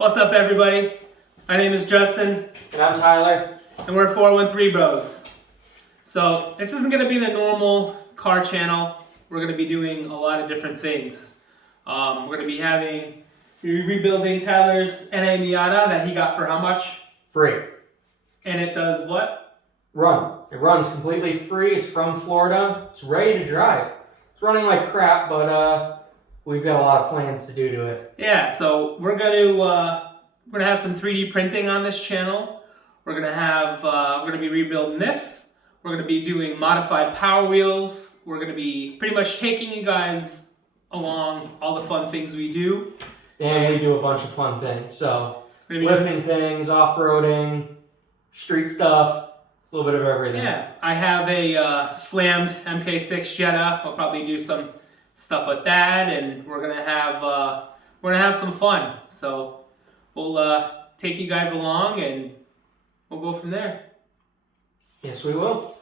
What's up, everybody? My name is Justin. And I'm Tyler. And we're 413 Bros. So this isn't going to be the normal car channel. We're going to be doing a lot of different things. We're going to be rebuilding Tyler's NA Miata that he got for how much? Free. And it does what? Run. It runs completely free. It's from Florida. It's ready to drive. It's running like crap, but we've got a lot of plans to do to it. Yeah, so we're gonna have some 3D printing on this channel. We're gonna be rebuilding this. We're gonna be doing modified Power Wheels. We're gonna be pretty much taking you guys along all the fun things we do. And we do a bunch of fun things. So lifting things, off-roading, street stuff, a little bit of everything. Yeah, I have a slammed MK6 Jetta. I'll probably do some stuff with that, and we're gonna have some fun. So we'll take you guys along, and we'll go from there. Yes, we will.